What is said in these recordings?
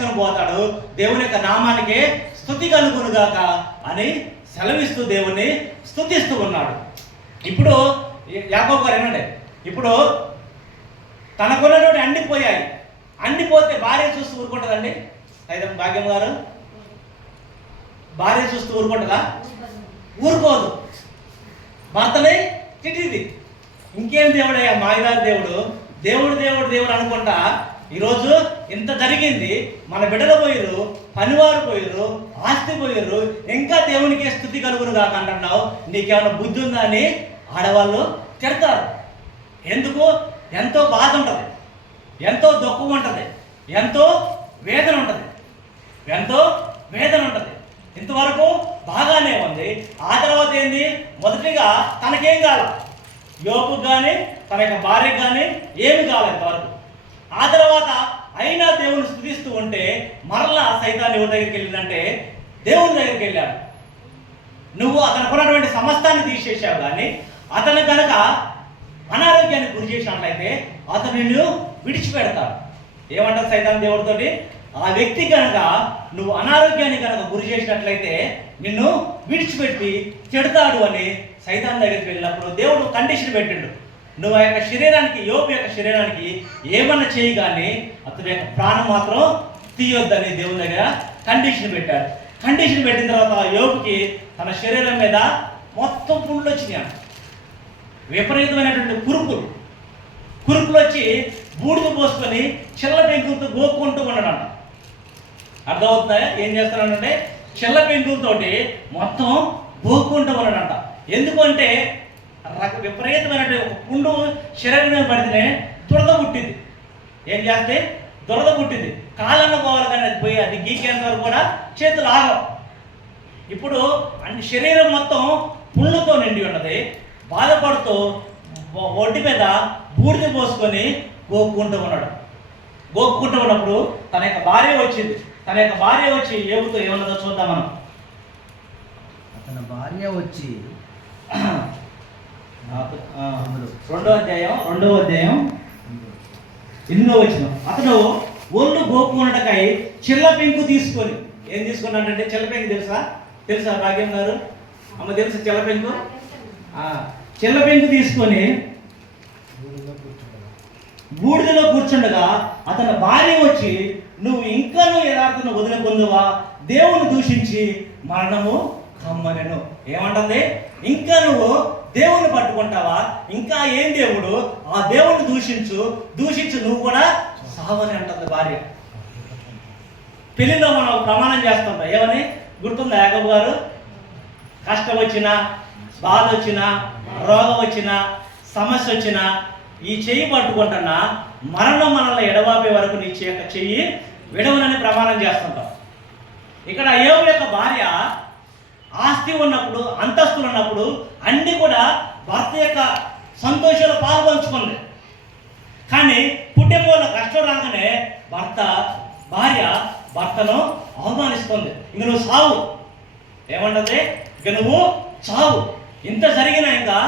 తీసుకొని పోతాడు. దేవుని యొక్క నామానికి స్తుతి కలుగునుగాక అని సెలవిస్తూ దేవుణ్ణి స్తుతిస్తూ ఉన్నాడు. ఇప్పుడు యాకోబు గారు ఏనండి, ఇప్పుడు తనకున్నటువంటి అండిపోయాయి. అండిపోతే భార్య చూస్తూ ఊరుకుంటుందండి? అయితే భాగ్యం గారు, భార్య చూస్తూ ఊరుకుంటుందా? ఊరుకోదు. భర్తనే తిట్టింది. ఇంకేం దేవుడయ్యా, మాయదారి దేవుడు, దేవుడు దేవుడు దేవుడు అనుకుంటా ఈరోజు ఇంత జరిగింది. మన బిడ్డలు పోయిరు, పనివారు పోయిరు, ఆస్తి పోయిరు, ఇంకా దేవునికి స్తుతి కలుగును కాక అంటున్నావు, నీకేమైనా బుద్ధి ఉందా అని ఆడవాళ్ళు తిడతారు. ఎందుకు? ఎంతో బాధ ఉంటుంది, ఎంతో దుఃఖం ఉంటుంది, ఎంతో వేదన ఉంటుంది, ఎంతో వేదన ఉంటుంది. ఇంతవరకు బాగానే ఉంది. ఆ తర్వాత ఏంది? మొదటిగా తనకేం కాల, యోబుకు కానీ తన యొక్క భార్యకు కానీ ఏమి కావాలి ఇంతవరకు. ఆ తర్వాత అయినా దేవుని స్తుతిస్తూ ఉంటే మరలా సైతాన్ని ఎవరి దగ్గరికి వెళ్ళిందంటే దేవుని దగ్గరికి వెళ్ళాడు. నువ్వు అతనుకున్నటువంటి సమస్తాన్ని తీసేసావు, కానీ అతను కనుక అనారోగ్యానికి గురి చేసినట్లయితే అతను నిన్ను విడిచిపెడతాడు. ఏమంటారు సైతాన్ దేవుడితోటి? ఆ వ్యక్తి కనుక నువ్వు అనారోగ్యాన్ని కనుక గురి చేసినట్లయితే నిన్ను విడిచిపెట్టి చెడతాడు అని సైతాన్ దగ్గరికి వెళ్ళినప్పుడు దేవుడు కండిషన్ పెట్టిండు. నువ్వు ఆ యొక్క శరీరానికి, యోబు యొక్క శరీరానికి ఏమన్నా చేయి, కానీ అతని యొక్క ప్రాణం మాత్రం తీయొద్దని దేవుని దగ్గర కండిషన్ పెట్టాడు. కండిషన్ పెట్టిన తర్వాత యోబుకి తన శరీరం మీద మొత్తం పుండ్లు వచ్చినాయి. విపరీతమైనటువంటి కురుకులు వచ్చి బూడిద పోసుకొని చిల్ల పెంకులతో గోక్కుంటూ ఉండడంట. అర్థమవుతుందా? ఏం చేస్తానంటే చిల్ల పెంకులతోటి మొత్తం గోక్కుంటూ ఉండడంట. ఎందుకంటే విపరీతమైనటువంటి ఒక పుండు శరీరం మీద పడితేనే దురద పుట్టింది. ఏం చేస్తే దురద పుట్టింది. కాళ్ళన్న పోవాలి, కానీ అది పోయి అది గీకేంత వరకు కూడా చేతులు ఆగవు. ఇప్పుడు అన్ని శరీరం మొత్తం పుండ్లతో నిండి ఉన్నది. బాధపడుతూ ఒడ్డు మీద బూడిద పోసుకొని గోక్కుంటూ ఉన్నాడు. గోక్కుంటూ ఉన్నప్పుడు తన యొక్క భార్య వచ్చింది. తన యొక్క భార్య వచ్చి యోబుతో ఏమన్నదో చూద్దాం మనం. అతని భార్య వచ్చి రెండవ అధ్యాయం 8వ వచనం. అతను ఒళ్ళు గోపుకున్నటకై చిల్ల పెంకు తీసుకొని, ఏం తీసుకున్నాడంటే చిల్ల పెంకు తెలుసా భాగ్యం గారు? అమ్మ తెలుసా చిల్ల పెంకు? చిల్ల పెంకు తీసుకొని బూడిదలో కూర్చుండగా అతని భార్య వచ్చి, నువ్వు ఇంకా యథార్థను వదిలిపొందువా, దేవుని దూషించి మరణము కమ్మనెను. ఏమంటుంది? ఇంకా నువ్వు దేవుని పట్టుకుంటావా? ఇంకా ఏం దేవుడు? ఆ దేవుని దూషించు నువ్వు కూడా సావని అంటుంది భార్య. పెళ్లిలో మనం ప్రమాణం చేస్తుంటాం. ఏమని గుర్తుందా యాకోబు గారు? కష్టం వచ్చినా, బాధ వచ్చినా, రోగం వచ్చినా, సమస్య వచ్చినా ఈ చెయ్యి పట్టుకుంటున్నా మరణం మనల్ని ఎడబాపే వరకు నీ చెయ్యి విడవనని ప్రమాణం చేస్తుంటాం. ఇక్కడ యోబు యొక్క భార్య ఆస్తి ఉన్నప్పుడు, అంతస్తులు ఉన్నప్పుడు అన్నీ కూడా భర్త యొక్క సంతోషంలో పాల్పంచుకుంది. కానీ కుటుంబంలో కష్టం రాగానే భార్య భర్తను అవమానిస్తుంది. ఇంక నువ్వు సావు. ఏమంటుంది? ఇక నువ్వు చావు. ఇంత జరిగినా ఇంకా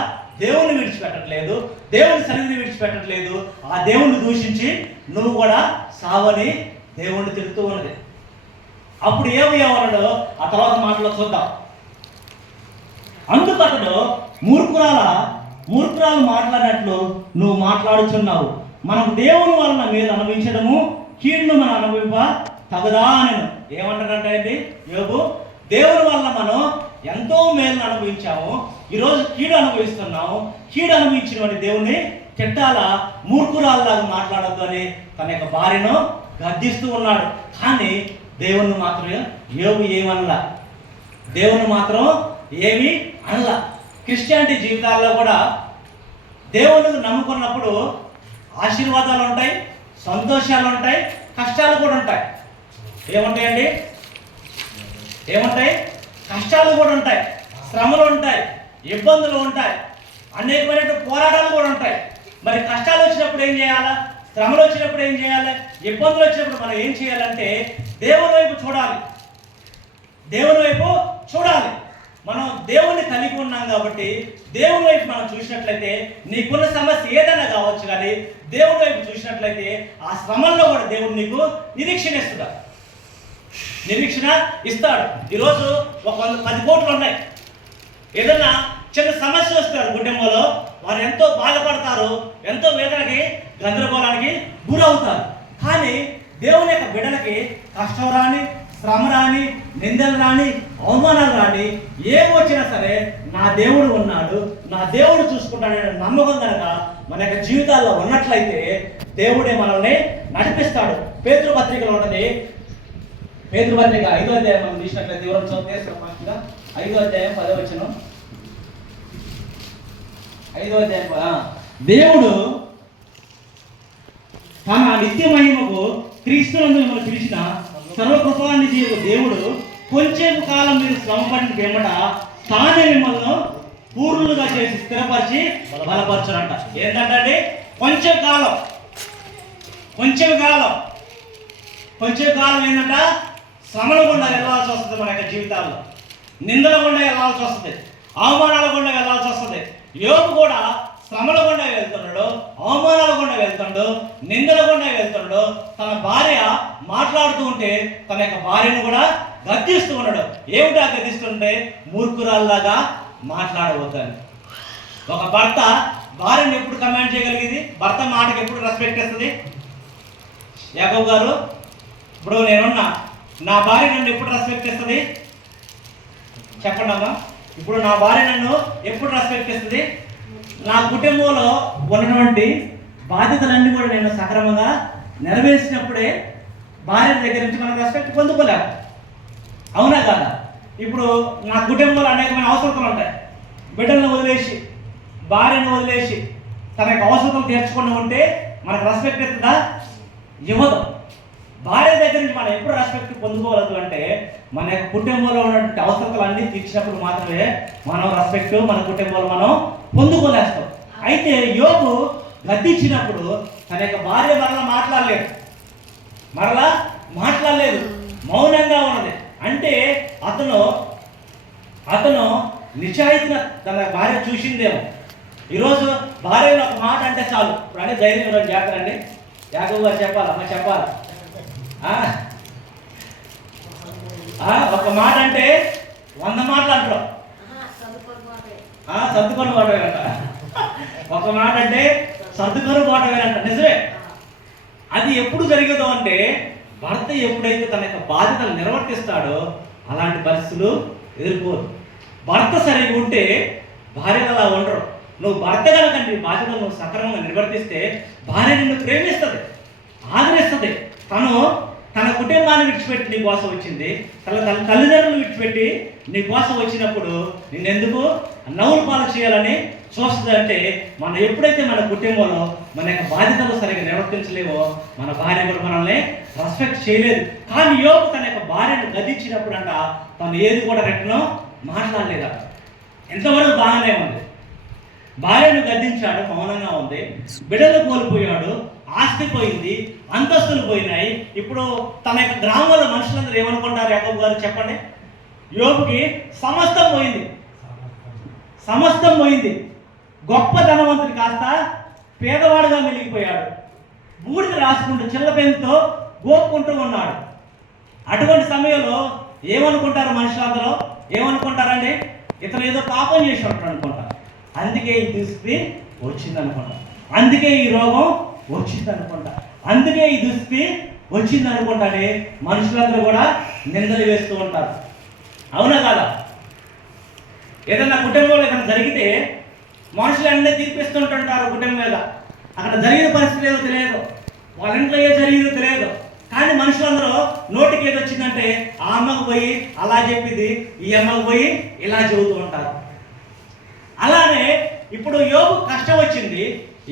దేవుని విడిచిపెట్టట్లేదు, దేవుని సన్నిధిని విడిచిపెట్టట్లేదు. ఆ దేవుణ్ణి దూషించి నువ్వు కూడా సావని దేవుణ్ణి తిరుగుతూ ఉన్నది. అప్పుడు ఏమన్నాడో ఆ తర్వాత మాటలో చూద్దాం. అందుకు అతడు మూర్ఖురాలు మాట్లాడినట్లు నువ్వు మాట్లాడుచున్నావు. మనం దేవుని వలన మీద అనుభవించడము కీడును మనం అనుభవింప తగదా అని. ఏమంటాడంటే యోబు, దేవుని వలన మనం ఎంతో మేలును అనుభవించాము, ఈరోజు కీడు అనుభవిస్తున్నాము. కీడు అనుభవించిన దేవుణ్ణి తిట్టాలా, మూర్ఖురాల్లాగా మాట్లాడద్దు అని తన యొక్క భార్యను గద్దిస్తూ ఉన్నాడు. కానీ దేవుణ్ణి మాత్రం యోబు ఏమనలా, దేవుణ్ణి మాత్రం ఏమీ అనలా. క్రిస్టియానిటీ జీవితాల్లో కూడా దేవుని నమ్ముకున్నప్పుడు ఆశీర్వాదాలు ఉంటాయి, సంతోషాలు ఉంటాయి, కష్టాలు కూడా ఉంటాయి. ఏముంటాయండి? కష్టాలు కూడా ఉంటాయి, శ్రమలు ఉంటాయి, ఇబ్బందులు ఉంటాయి, అనేకమైన పోరాటాలు కూడా ఉంటాయి. మరి కష్టాలు వచ్చినప్పుడు ఏం చేయాలా? శ్రమలు వచ్చినప్పుడు ఏం చేయాలి? ఇబ్బందులు వచ్చినప్పుడు మనం ఏం చేయాలంటే దేవుని వైపు చూడాలి. మనం దేవుణ్ణి కలిగి ఉన్నాం కాబట్టి దేవుని వైపు మనం చూసినట్లయితే నీకున్న సమస్య ఏదైనా కావచ్చు, కానీ దేవుని వైపు చూసినట్లయితే ఆ శ్రమంలో కూడా దేవుడు నీకు నిరీక్షణ ఇస్తున్నాడు. నిరీక్షణ ఇస్తాడు. ఈరోజు ఒక 10 కోట్లు ఉన్నాయి. ఏదైనా చిన్న సమస్య వస్తారు కుటుంబంలో, వారు ఎంతో బాధపడతారు, ఎంతో వేదనకి గందరగోళానికి గురవుతారు. కానీ దేవుని యొక్క బిడ్డలకి కష్టం రాని, శ్రమ రాని, నిందలు రాని, అవమానాలు రాని, ఏం వచ్చినా సరే నా దేవుడు ఉన్నాడు, నా దేవుడు చూసుకుంటాడనే నమ్మకం కనుక మన యొక్క జీవితాల్లో ఉన్నట్లయితే దేవుడే మనల్ని నడిపిస్తాడు. పేతురు పత్రికలో ఉన్నది, పేతురు పత్రిక 5వ అధ్యాయం మనం తీసినట్లయితే వివరం చదివేస్తాం ఫాస్ట్గా. 5వ అధ్యాయం 10వ వచనం. 5వ అధ్యాయం దేవుడు తన నిత్య మహిమకు క్రీస్తునందు మిమ్మల్ని పిలిచిన సర్వకృపానిధి దేవుడు కొంచెం కాలం మీరు శ్రమపడిన పిమ్మట తానే మిమ్మల్ని పూర్ణులుగా చేసి స్థిరపరిచి బలపరచునంట. ఏంటంటే కొంచెం కాలం ఏంటంట, శ్రమల గుండా వెళ్ళాల్సి వస్తుంది. మన యొక్క జీవితాల్లో నిందల గుండా వెళ్ళాల్సి వస్తుంది, అవమానాల గుండా వెళ్ళాల్సి వస్తుంది. యోబు కూడా శ్రమల గుండా వెళ్తున్నాడు, అవమానాల గుండా వెళ్తున్నాడు, నిందల గుండా వెళ్తున్నాడు. తన భార్య మాట్లాడుతూ ఉంటే తన యొక్క భార్యను కూడా గద్దిస్తూ ఉన్నాడు. ఏమిటా గద్దిస్తుంటే, మూర్ఖురాల్లాగా మాట్లాడవద్దని. ఒక భర్త భార్యను ఎప్పుడు కమాండ్ చేయగలిగింది? భర్త మాటకి ఎప్పుడు రెస్పెక్ట్ ఇస్తుంది? యాకోబు గారు, ఇప్పుడు నేనున్నా, నా భార్య నన్ను ఎప్పుడు రెస్పెక్ట్ ఇస్తుంది చెప్పండి అమ్మా. ఇప్పుడు నా భార్య నన్ను ఎప్పుడు రెస్పెక్ట్ ఇస్తుంది? నా కుటుంబంలో ఉన్నటువంటి బాధ్యతలన్నీ కూడా నేను సక్రమంగా నెరవేర్చినప్పుడే భార్య దగ్గర నుంచి మనం రెస్పెక్ట్ పొందుకోలేము. అవునా కాదా? ఇప్పుడు నా కుటుంబంలో అనేకమైన అవసరతలు ఉంటాయి. బిడ్డలను వదిలేసి, భార్యను వదిలేసి తన యొక్క అవసరతలు తీర్చుకుంటూ ఉంటే మనకు రెస్పెక్ట్ ఇస్తుందా? ఇవ్వదు. భార్య దగ్గర నుంచి మనం ఎప్పుడు రెస్పెక్ట్ పొందుకోవద్దు అంటే మన యొక్క కుటుంబంలో ఉన్నటువంటి అవసరతలు అన్నీ తీర్చినప్పుడు మాత్రమే మనం రెస్పెక్ట్ మన కుటుంబంలో మనం పొందుకోలేస్తాం. అయితే యోబు గద్దించినప్పుడు తన యొక్క భార్య మరలా మాట్లాడలేదు, మౌనంగా ఉన్నది. అంటే అతను నిజాయితీగా తన భార్య చూసిందేమో. ఈరోజు భార్యను ఒక మాట అంటే చాలు, ఇప్పుడు అనే ధైర్యం ఈరోజు జాగ్రత్త అండి. యాకోబు గారు చెప్పాలమ్మా, చెప్పాలి. ఒక మాట అంటే 100 మాటలు అంటారు. సర్దుకొని పోవటమేనంట. ఒక మాట అంటే సర్దుకొని పోవటమేనంట. నిజమే. అది ఎప్పుడు జరిగేదో అంటే భర్త ఎప్పుడైతే తన యొక్క బాధ్యతలు నిర్వర్తిస్తాడో అలాంటి పరిస్థితులు ఎదుర్కోరు. భర్త సరిగా ఉంటే భార్యలు అలా ఉండరు. నువ్వు భర్త కనుక నీ బాధ్యతలు నువ్వు సక్రమంగా నిర్వర్తిస్తే భార్య నిన్ను ప్రేమిస్తుంది, ఆదరిస్తుంది. తన కుటుంబాన్ని విడిచిపెట్టి నీ కోసం వచ్చింది, తన తల్లిదండ్రులు విడిచిపెట్టి నీ కోసం వచ్చినప్పుడు నిన్నెందుకు నవ్వులు పాలు చేయాలని చూస్తుంది. అంటే మనం ఎప్పుడైతే మన కుటుంబంలో మన యొక్క బాధ్యతలు సరిగ్గా నిర్వర్తించలేమో మన భార్య కూడా మనల్ని రెస్పెక్ట్ చేయలేదు. కానీ యోబు తన యొక్క భార్యను గద్దించినప్పుడు అంట తను ఏది కూడా రెట్టనో మాట్లాడలేదా. ఎంతవరకు బాగానే ఉంది. భార్యను గద్దించాడు, మౌనంగా ఉంది. బిడ్డలు కోల్పోయాడు, ఆస్తి పోయింది, అంతస్తులు పోయినాయి. ఇప్పుడు తన యొక్క గ్రామంలో మనుషులందరూ ఏమనుకుంటారు? యాకోబు గారు చెప్పండి. యోబుకి సమస్తం పోయింది. గొప్ప ధనవంతుడి కాస్త పేదవాడుగా మిగిలిపోయాడు. బూడిద రాసుకుంటూ చిల్లపెంతో గోపుకుంటూ ఉన్నాడు. అటువంటి సమయంలో ఏమనుకుంటారు మనుషులందరూ? ఏమనుకుంటారండి? ఇతను ఏదో పాపం చేసి ఉంటాడు అనుకుంటారు. అందుకే ఈ దుస్థితి వచ్చిందనుకుంటా, అందుకే ఈ రోగం వచ్చిందనుకుంటా, అందుకే ఈ దుస్థితి వచ్చిందనుకుంటానే మనుషులందరూ కూడా నిందలు వేస్తూ ఉంటారు. అవునా కాదా? ఏదైనా కుటుంబంలో ఏదైనా జరిగితే మనుషులు అన్నీ తీర్పిస్తుంటుంటారు కుటుంబం మీద. అక్కడ జరిగిన పరిస్థితి ఏదో తెలియదు, వాళ్ళ ఇంట్లో ఏ జరిగిందో తెలియదు. కానీ మనుషులందరూ నోటికి ఏది వచ్చిందంటే ఆ అమ్మకు పోయి అలా చెప్పింది, ఈ అమ్మకు పోయి ఇలా చెబుతూ ఉంటారు. అలానే ఇప్పుడు యోబు కష్టం వచ్చింది,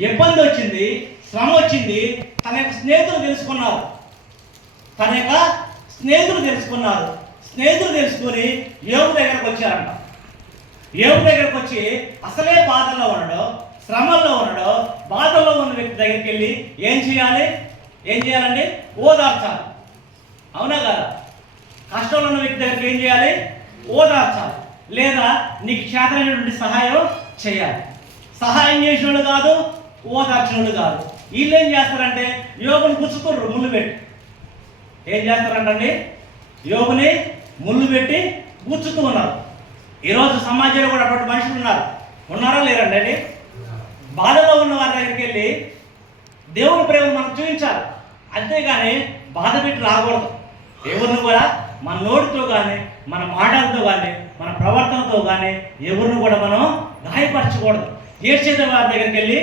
ఇబ్బంది వచ్చింది, శ్రమ వచ్చింది. తన యొక్క స్నేహితులు తెలుసుకున్నారు. స్నేహితులు తెలుసుకొని యోబు దగ్గరకు వచ్చారంట. యోబు దగ్గరకు వచ్చి అసలే బాధల్లో ఉన్నాడో, శ్రమల్లో ఉన్నాడో, బాధల్లో ఉన్న వ్యక్తి దగ్గరికి వెళ్ళి ఏం చేయాలండి? ఓదార్చాలి. అవునా కదా? కష్టంలో ఉన్న వ్యక్తి దగ్గరికి ఏం చేయాలి? ఓదార్చాలి. లేదా నీకు చేతనైనటువంటి సహాయం చేయాలి. సహాయం చేసినోడు కాదు, ఓదార్చినోడు కాదు. వీళ్ళు ఏం చేస్తారంటే యోగుని గుచ్చుతుర్రు, ముళ్ళు పెట్టి ఏం చేస్తారంటండి? యోబుని ముళ్ళు పెట్టి కూర్చుతూ ఉన్నారు. ఈరోజు సమాజంలో కూడా అటువంటి మనుషులు ఉన్నారు. ఉన్నారా లేరండి అండి? బాధలో ఉన్న వారి దగ్గరికి వెళ్ళి దేవుని ప్రేమ మనకు చూపించాలి, అంతేగాని బాధ పెట్టి రాకూడదు. ఎవరిని కూడా మన నోటితో కానీ, మన మాటలతో కానీ, మన ప్రవర్తనతో కానీ ఎవరిని కూడా మనం గాయపరచకూడదు. ఏడ్చేదే వారి దగ్గరికి వెళ్ళి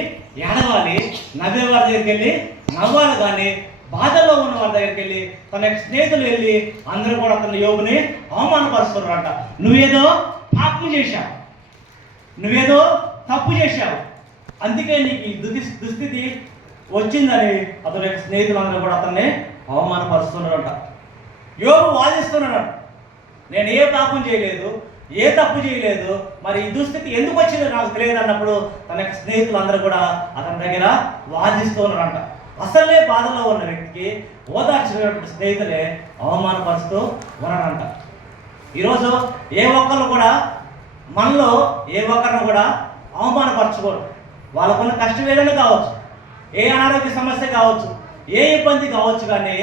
ఏడవాలి, నవ్వే వారి దగ్గరికి వెళ్ళి నవ్వాలి. కానీ బాధల్లో ఉన్న వారి దగ్గరికి వెళ్ళి తన యొక్క స్నేహితులు వెళ్ళి అందరూ కూడా తన యోబుని అవమానపరుస్తున్నారంట. నువ్వేదో పాపం చేశావు, నువ్వేదో తప్పు చేశావు, అందుకే నీకు ఈ దుస్థితి వచ్చిందని అతని యొక్క స్నేహితులందరూ కూడా అతన్ని అవమానపరుస్తున్నారంట. యోబు వాదిస్తున్నాడు, నేను ఏ పాపం చేయలేదు, ఏ తప్పు చేయలేదు, మరి ఈ దుస్థితి ఎందుకు వచ్చిందో నాకు తెలియదు అన్నప్పుడు తన యొక్క స్నేహితులందరూ కూడా అతని దగ్గర వాదిస్తున్నారంట. అసలే బాధలో ఉన్న వ్యక్తికి ఓదార్చినటువంటి స్నేహితులే అవమానపరుస్తూ ఉన్నారంట. ఈరోజు ఏ ఒక్కరు కూడా మనలో ఏ ఒక్కరిని కూడా అవమానపరచకూడదు. వాళ్ళకున్న కష్టం ఏదైనా కావచ్చు, ఏ అనారోగ్య సమస్య కావచ్చు, ఏ ఇబ్బంది కావచ్చు, కానీ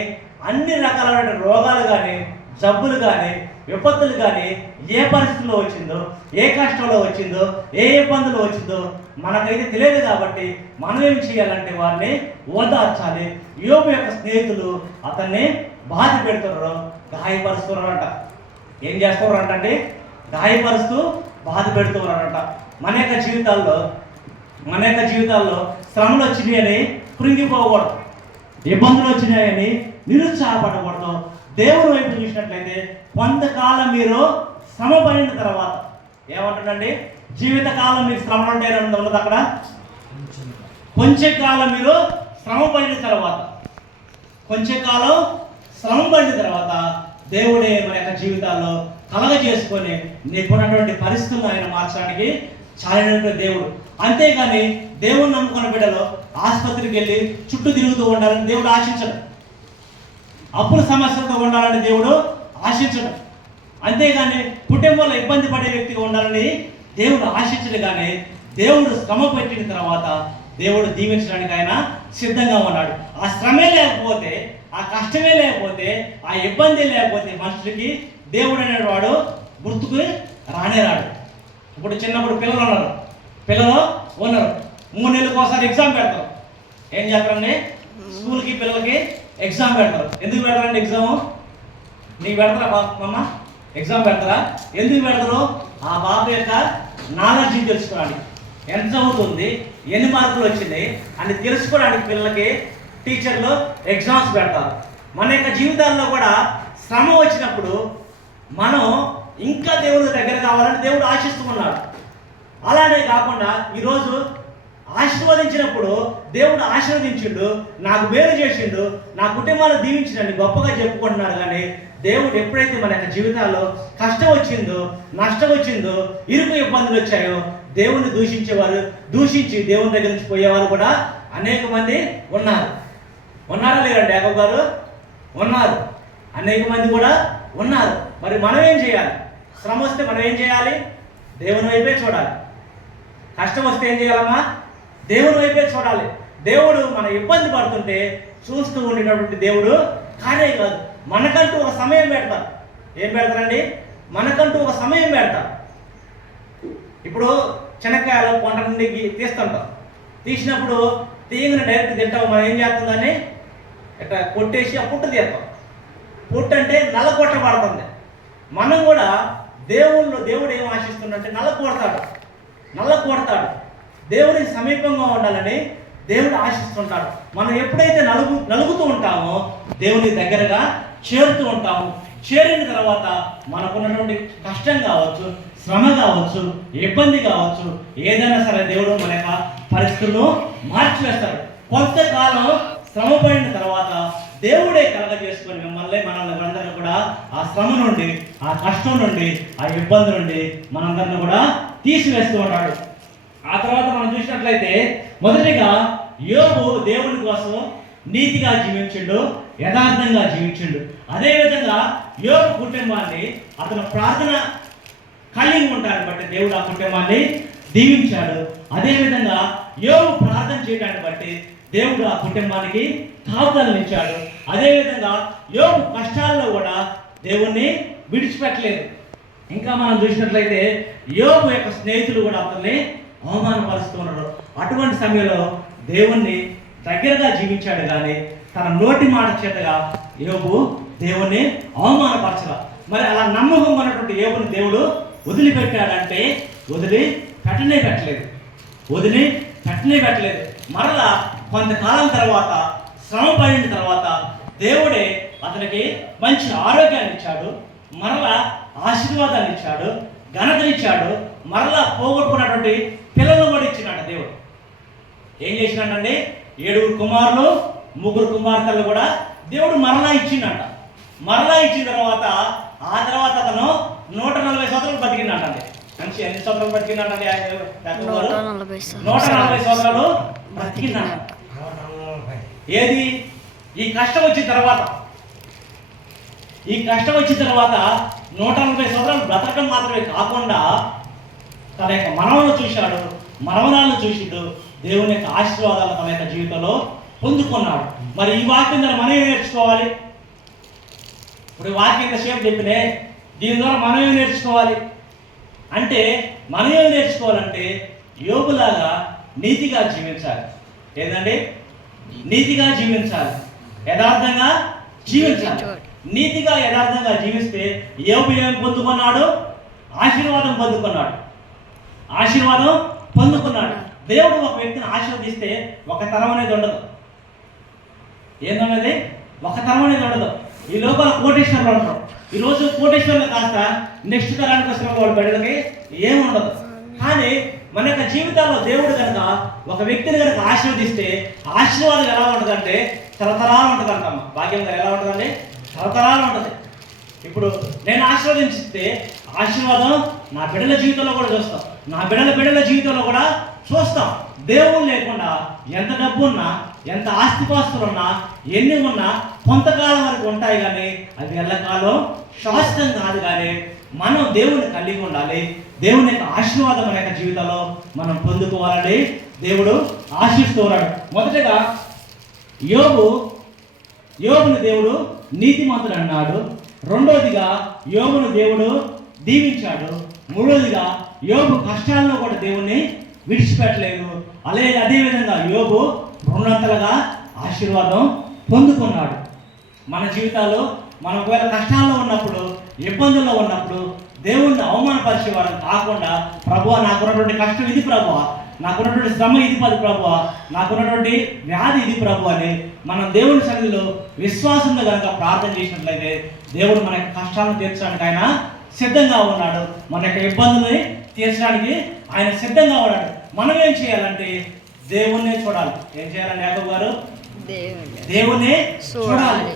అన్ని రకాలైన రోగాలు కానీ, జబ్బులు కానీ, విపత్తులు కానీ ఏ పరిస్థితుల్లో వచ్చిందో, ఏ కష్టంలో వచ్చిందో, ఏ ఇబ్బందులు వచ్చిందో మనకైతే తెలియదు. కాబట్టి మనం ఏం చేయాలంటే వారిని ఓదార్చాలి. యోబు యొక్క స్నేహితులు అతన్ని బాధ పెడుతున్నారు, గాయపరుస్తున్నారంట. ఏం చేస్తున్నారంటే గాయపరుస్తూ బాధ పెడుతున్నారంట. మన యొక్క జీవితాల్లో శ్రమలు వచ్చినాయని కృంగిపోకూడదు, ఇబ్బందులు వచ్చినాయని నిరుత్సాహపడకూడదు. దేవుని వైపు చూసినట్లయితే కొంతకాలం మీరు శ్రమ పడిన తర్వాత ఏమంటాడండి? జీవితకాలం మీకు శ్రమలు ఉంటాయని ఉన్నది అక్కడ. కొంచెం కాలం మీరు శ్రమ పడిన తర్వాత, దేవుడే మన యొక్క జీవితాల్లో కలగజేసుకొని నీకున్నటువంటి పరిస్థితులను ఆయన మార్చడానికి చాలినటువంటి దేవుడు. అంతేగాని దేవుని నమ్ముకున్న బిడ్డలు ఆసుపత్రికి వెళ్ళి చుట్టూ తిరుగుతూ ఉండాలని దేవుడు ఆశించడు. అప్పుల సమస్యలతో ఉండాలని దేవుడు ఆశించడు. అంతేగాని కుటుంబంలో ఇబ్బంది పడే వ్యక్తిగా ఉండాలని దేవుడు ఆశించడు. కానీ దేవుడు శ్రమ పెట్టిన తర్వాత దేవుడు దీవించడానికి ఆయన సిద్ధంగా ఉన్నాడు. ఆ శ్రమే లేకపోతే, ఆ కష్టమే లేకపోతే, ఆ ఇబ్బంది లేకపోతే మనుషులకి దేవుడు అనేవాడు గుర్తుకు రాడు. ఇప్పుడు చిన్నప్పుడు పిల్లలు ఉన్నారు 3 నెలలకు ఒకసారి ఎగ్జామ్ పెడతారు. ఏం చేస్తారండి? స్కూల్కి పిల్లలకి ఎగ్జామ్ పెడతారు. ఎందుకు పెడతారండి ఎగ్జాము? నీకు పెడతారా అమ్మ ఎగ్జామ్ పెడతారా? ఎందుకు పెడతారు? ఆ బాబు యొక్క నాలెడ్జ్ని తెలుసుకోవడానికి, ఎంత చదువుతుంది, ఎన్ని మార్కులు వచ్చినాయి అని తెలుసుకోవడానికి పిల్లలకి టీచర్లు ఎగ్జామ్స్ పెడతారు. మన యొక్క జీవితాల్లో కూడా శ్రమ వచ్చినప్పుడు మనం ఇంకా దేవుడి దగ్గర కావాలని దేవుడు ఆశిస్తున్నాడు. అలానే కాకుండా ఈరోజు ఆశీర్వదించినప్పుడు దేవుడు ఆశీర్వదించిండు, నాకు మేలు చేసిండు, నా కుటుంబాన్ని దీవించిండని గొప్పగా చెప్పుకుంటున్నారు. కానీ దేవుడు ఎప్పుడైతే మన యొక్క జీవితాల్లో కష్టం వచ్చిందో, నష్టం వచ్చిందో, ఇరుకు ఇబ్బందులు వచ్చాయో దేవుణ్ణి దూషించి దేవుని దగ్గర నుంచి పోయేవారు కూడా అనేక మంది ఉన్నారు. ఉన్నారా లేరండి? యాకోబు గారు ఉన్నారు, అనేక మంది కూడా ఉన్నారు. మరి మనం ఏం చేయాలి? శ్రమ వస్తే మనం ఏం చేయాలి? దేవుని వైపే చూడాలి. కష్టం వస్తే ఏం చేయాలమ్మా? దేవుని వైపే చూడాలి. దేవుడు మన ఇబ్బంది పడుతుంటే చూస్తూ ఉండేటటువంటి దేవుడు కానే కాదు. మనకంటూ ఒక సమయం పెడతారు. ఏం పెడతారండి? మనకంటూ ఒక సమయం పెడతారు. ఇప్పుడు శనక్కాయలు పంట నుండి తీస్తుంటాం. తీసినప్పుడు తీయగానే డైరెక్ట్ తింటాం. మనం ఏం చేస్తుందని ఇట్లా కొట్టేసి ఆ పుట్టు తీస్తాం. పుట్టు అంటే నల్ల కొట్టబడుతుంది. మనం కూడా దేవుడు ఏం ఆశిస్తుందంటే నల్ల కొడతాడు. దేవుడికి సమీపంగా ఉండాలని దేవుడు ఆశిస్తుంటాడు. మనం ఎప్పుడైతే నలుగుతూ ఉంటామో దేవుని దగ్గరగా చేరుతూ ఉంటాము. చేరిన తర్వాత మనకున్నటువంటి కష్టం కావచ్చు, శ్రమ కావచ్చు, ఇబ్బంది కావచ్చు, ఏదైనా సరే దేవుడు మన యొక్క పరిస్థితులను మార్చివేస్తాడు. కొంతకాలం శ్రమ పడిన తర్వాత దేవుడే కలగజేసుకొని మనల్ని అందరినీ కూడా ఆ శ్రమ నుండి, ఆ కష్టం నుండి, ఆ ఇబ్బంది నుండి మనందరినీ కూడా తీసివేస్తూ ఉంటాడు. ఆ తర్వాత మనం చూసినట్లయితే మొదటిగా యోబు దేవుని కోసం నీతిగా జీవించిండు, యథార్థంగా జీవించిండు. అదేవిధంగా యోబు కుటుంబాన్ని అతను ప్రార్థన కలిగి ఉంటాన్ని బట్టి దేవుడు ఆ కుటుంబాన్ని దీవించాడు. అదేవిధంగా యోబు ప్రార్థన చేయడాన్ని బట్టి దేవుడు ఆ కుటుంబానికి కాపుదలనిచ్చాడు. అదేవిధంగా యోబు కష్టాల్లో కూడా దేవుణ్ణి విడిచిపెట్టలేదు. ఇంకా మనం చూసినట్లయితే యోబు యొక్క స్నేహితులు కూడా అతన్ని అవమానపరుస్తున్నారు. అటువంటి సమయంలో దేవుణ్ణి దగ్గరగా జీవించాడు కానీ తన నోటి మాట చేతగా యోబు దేవుణ్ణి అవమానపరచల. మరి అలా నమ్మకం ఉన్నటువంటి యోబుని దేవుడు వదిలిపెట్టాడంటే వదిలిపెట్టలేదు. మరలా కొంతకాలం తర్వాత, శ్రమ పడిన తర్వాత దేవుడే అతనికి మంచి ఆరోగ్యాన్ని ఇచ్చాడు, మరలా ఆశీర్వాదాన్ని ఇచ్చాడు, ఘనతనిచ్చాడు, మరలా పోగొట్టుకున్నటువంటి పిల్లలను కూడా ఇచ్చినాడు దేవుడు. ఏం చేసినాడండి? 7 కుమారులు 3 కుమార్తెలు కూడా దేవుడు మరలా ఇచ్చిండట. మరలా ఇచ్చిన తర్వాత ఆ తర్వాత అతను 140 సంవత్సరాలు బతికినాడండి. మనిషి ఎన్ని సంవత్సరాలు బతికినాడండి? 140 సంవత్సరాలు బతికినాడు. ఏది? ఈ కష్టం వచ్చిన తర్వాత 140 సంవత్సరాలు బ్రతకడం మాత్రమే కాకుండా తన యొక్క మనవలను చూశాడు, మనవరాలను చూసిండు, దేవుని యొక్క ఆశీర్వాదాలు తన యొక్క జీవితంలో పొందుకున్నాడు. మరి ఈ వాక్యం ద్వారా మనం ఏం నేర్చుకోవాలి? ఇప్పుడు వాక్యం సేపు చెప్పినే, దీని ద్వారా మనం ఏం నేర్చుకోవాలి అంటే, మనం ఏం నేర్చుకోవాలంటే యోబులాగా నీతిగా జీవించాలి. ఏంటండి? నీతిగా జీవించాలి, యథార్థంగా జీవించాలి. నీతిగా యథార్థంగా జీవిస్తే యోబు ఏం పొందుకున్నాడు? ఆశీర్వాదం పొందుకున్నాడు. దేవుడు ఒక వ్యక్తిని ఆశీర్వదిస్తే ఒక తరం అనేది ఉండదు. ఏందన్నది? ఒక తరం అనేది ఉండదు. ఈ లోపల కోటేశ్వర్లు ఉంటారు. ఈరోజు కోటేశ్వర్లు కాస్త నెక్స్ట్ తరానికి వచ్చిన వాడు బిడ్డలకి ఏముండదు. కానీ మన యొక్క జీవితాల్లో దేవుడు కనుక ఒక వ్యక్తిని కనుక ఆశీర్వదిస్తే ఆశీర్వాదం ఎలా ఉంటుందంటే తరతరాలు ఉంటుంది అంటమ్మ. భాగ్యం గారు ఎలా ఉంటుందండి? తరతరాలు ఉంటుంది. ఇప్పుడు నేను ఆశీర్వదించితే ఆశీర్వాదం నా బిడ్డల జీవితంలో కూడా చూస్తాం, నా బిడ్డల జీవితంలో కూడా చూస్తాం. దేవుడు లేకుండా ఎంత డబ్బు ఉన్నా, ఎంత ఆస్తిపాస్తులున్నా, ఎన్ని ఉన్నా కొంతకాలం వరకు ఉంటాయి, కానీ అది ఎల్లకాలం శాశ్వతం కాదు. కానీ మనం దేవుని కలిగి ఉండాలి. దేవుని యొక్క ఆశీర్వాదం మన యొక్క జీవితంలో మనం పొందుకోవాలని దేవుడు ఆశిస్తూ ఉన్నాడు. మొదటగా యోబుని దేవుడు నీతిమంతుడు అన్నాడు. రెండోదిగా యోబును దేవుడు దీవించాడు. మూడోదిగా యోబు కష్టాల్లో కూడా దేవుణ్ణి విడిచిపెట్టలేదు. అదేవిధంగా యోబు రెండంతలుగా ఆశీర్వాదం పొందుకున్నాడు. మన జీవితాల్లో మనం ఒకవేళ కష్టాల్లో ఉన్నప్పుడు, ఇబ్బందుల్లో ఉన్నప్పుడు దేవుణ్ణి అవమానపరిచేవాడు కాకుండా, ప్రభువా నాకున్నటువంటి కష్టం ఇది, ప్రభువా నాకున్నటువంటి శ్రమ ఇది, ప్రభువా నాకున్నటువంటి వ్యాధి ఇది ప్రభు అని మనం దేవుని సన్నిధిలో విశ్వాసంగా కనుక ప్రార్థన చేసినట్లయితే దేవుడు మన యొక్క కష్టాలను తీర్చడానికి ఆయన సిద్ధంగా ఉన్నాడు. మన యొక్క ఇబ్బందుల్ని తీర్చడానికి ఆయన సిద్ధంగా ఉన్నాడు. మనం ఏం చేయాలంటే దేవుణ్ణే చూడాలి. ఏం చేయాలండి యాకోబు గారు? దేవుణ్ణే చూడాలి,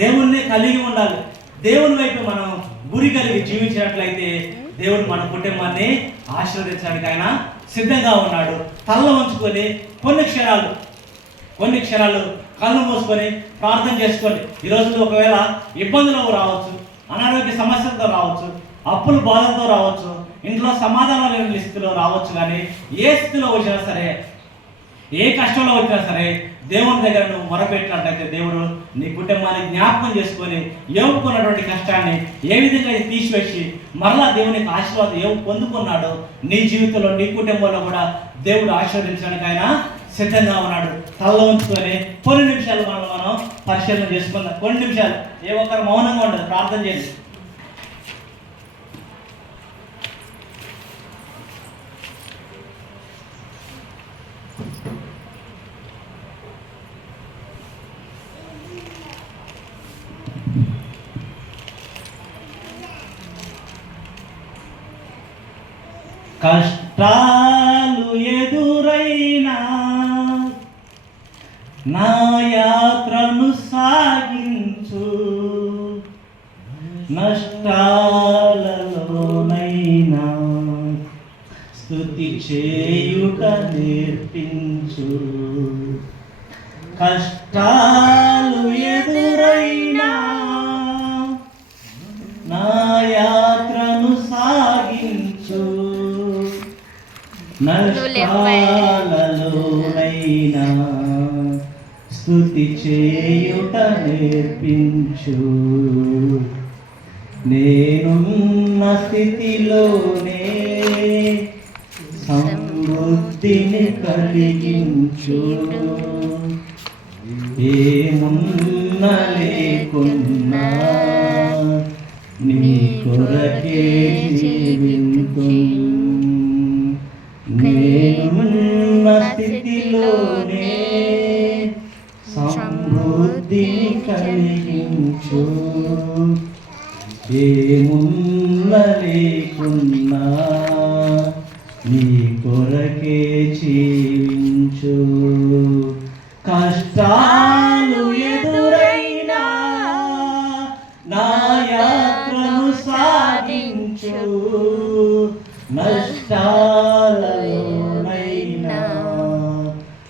దేవుణ్ణే కలిగి ఉండాలి. దేవుని వైపు మనం గురి కలిగి జీవించినట్లయితే దేవుడు మన కుటుంబాన్ని ఆశీర్వదించడానికి ఆయన సిద్ధంగా ఉన్నాడు. తల్ల ఉంచుకొని కొన్ని క్షణాలు కళ్ళు మూసుకొని ప్రార్థన చేసుకోండి. ఈ రోజుల్లో ఒకవేళ ఇబ్బందులు రావచ్చు, అనారోగ్య సమస్యలతో రావచ్చు, అప్పుల బాధలతో రావచ్చు, ఇంట్లో సమాధానం లేని స్థితిలో రావచ్చు. కానీ ఏ స్థితిలో వచ్చినా సరే, ఏ కష్టంలో వచ్చినా సరే దేవుని దగ్గర నువ్వు మొరపెట్టినట్లయితే దేవుడు నీ కుటుంబాన్ని జ్ఞాపకం చేసుకొని యోబుకున్నటువంటి కష్టాన్ని ఏ విధంగా తీసివేసి మరలా దేవుని యొక్క ఆశీర్వాదం యోబు పొందుకున్నాడు. నీ జీవితంలో, నీ కుటుంబంలో కూడా దేవుడు ఆశీర్వదించడానికి ఆయన సిద్ధంగా ఉన్నాడు. తలలో ఉంచుకొని కొన్ని నిమిషాలు మనం పరిశీలన చేసుకుందాం. కొన్ని నిమిషాలు ఏ ఒక్కరు మౌనంగా ఉండదు, ప్రార్థన చేయండి. కష్టాలు ఎదురైనా నా యాత్రను సాగించు, నష్టాలలోనైనా స్తుతి చేయుట నేర్పించు. కష్టాలు ఎదురైనా నా యాత్రను సాగించు, నష్టాలలోనైనా స్తుతి చేయుట నేర్పించు. నేనున్న స్థితిలోనే సమృద్ధిని కలిగించు, ఏమున్నా లేకున్నా నీ కొరకే జీవింతు. నేనున్న స్థితిలోనే సమృద్ధిని కలిగించు, ఏమున్నా లేకున్నా నీ కొరకే జీవించు. కష్టాలు ఎదురైనా నా యాత్రను సాగించు, నష్టాలలోనైనా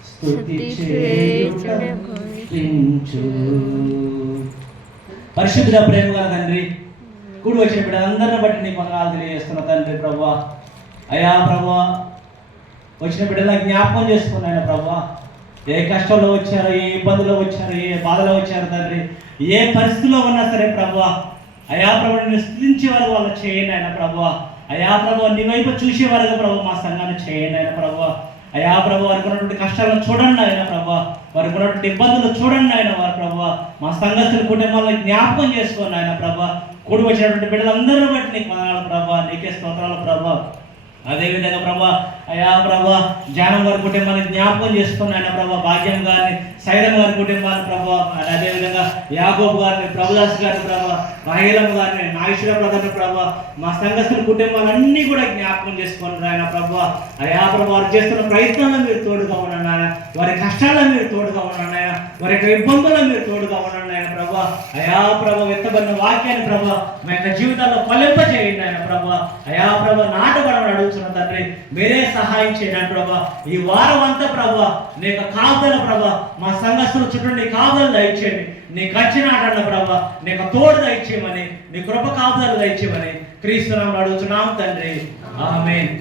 స్తుతి చేయుచు. పరిశుద్ధ ప్రేమ గల తండ్రి, కూడి వచ్చిన బిడ్డలందరిని బట్టి నీ వందనాలు తెలియజేస్తున్న తండ్రి ప్రభువా. అయ్యా ప్రభువా, వచ్చిన బిడ్డల జ్ఞాపకం చేసుకున్నాయన ప్రభువా. ఏ కష్టంలో వచ్చారో, ఏ ఇబ్బందులో వచ్చారో, ఏ బాధలో వచ్చారో తండ్రి, ఏ పరిస్థితిలో ఉన్నా సరే ప్రభువా, అయా ప్రభు నిన్ను స్తుతించే వరకు వాళ్ళు చేయండి ఆయన ప్రభువా. అయా ప్రభు నీ వైపు చూసే వరకు ప్రభు మా సంఘాన్ని చేయండి ఆయన ప్రభువా. అయా ప్రభు వారికి ఉన్నటువంటి కష్టాలను చూడండి ఆయన ప్రభువా, వారికి ఉన్నటువంటి ఇబ్బందులు చూడండి ఆయన వారి ప్రభువా. మా సంఘస్థుల కుటుంబాలను జ్ఞాపకం చేసుకోండి ఆయన ప్రభువా. కూడి వచ్చినటువంటి బిడ్డలందరూ బట్టి నీకు వందనాలు ప్రభువా, నీకే స్తోత్రాలు ప్రభువా. అదేవిధంగా ప్రభా, అయా ప్రభా, జానం గారి కుటుంబాన్ని జ్ఞాపకం చేసుకుని ఆయన ప్రభా, భాగ్యం గారిని, సైదం గారి కుటుంబాన్ని ప్రభా, అదేవిధంగా యాకోబు గారిని, ప్రభుదాస్ గారిని ప్రభా, మహిళమ్మ గారిని, నాగేశ్వర బ్రదర్ని ప్రభా, మా సంఘస్థుల కుటుంబాలన్నీ కూడా జ్ఞాపకం చేసుకుని ఆయన ప్రభా. అయా ప్రభా, వారు చేస్తున్న ప్రయత్నాలను మీరు తోడుగా ఉండండి ఆయన, వారి కష్టాలను మీరు తోడుగా ఉండండి ఆయన, వారి యొక్క ఇబ్బందులను మీరు తోడుగా ఉండండి ఆయన ప్రభా. అయా ప్రభా, ఎత్తబడిన వాక్యాన్ని ప్రభా మా యొక్క జీవితాల్లో ఫలింప చేయండి ఆయన ప్రభా. అయా ప్రభా, నాటబడమని అడుగుతున్న తండ్రి, మీరే సహాయం చేయండి ప్రభా. ఈ వారం అంతా ప్రభా నీ యొక్క కాపుదల ప్రభా, మా సంఘస్థుల చుట్టూ నీ కాపుదలు దయచేయండి, నీ కంచె నాటండి ప్రభా, నీ యొక్క తోడు దయచేయమని, నీ కృప కాపుదలు దయచేయమని క్రీస్తు నామములో అడుగుతున్నాం తండ్రి, ఆమేన్.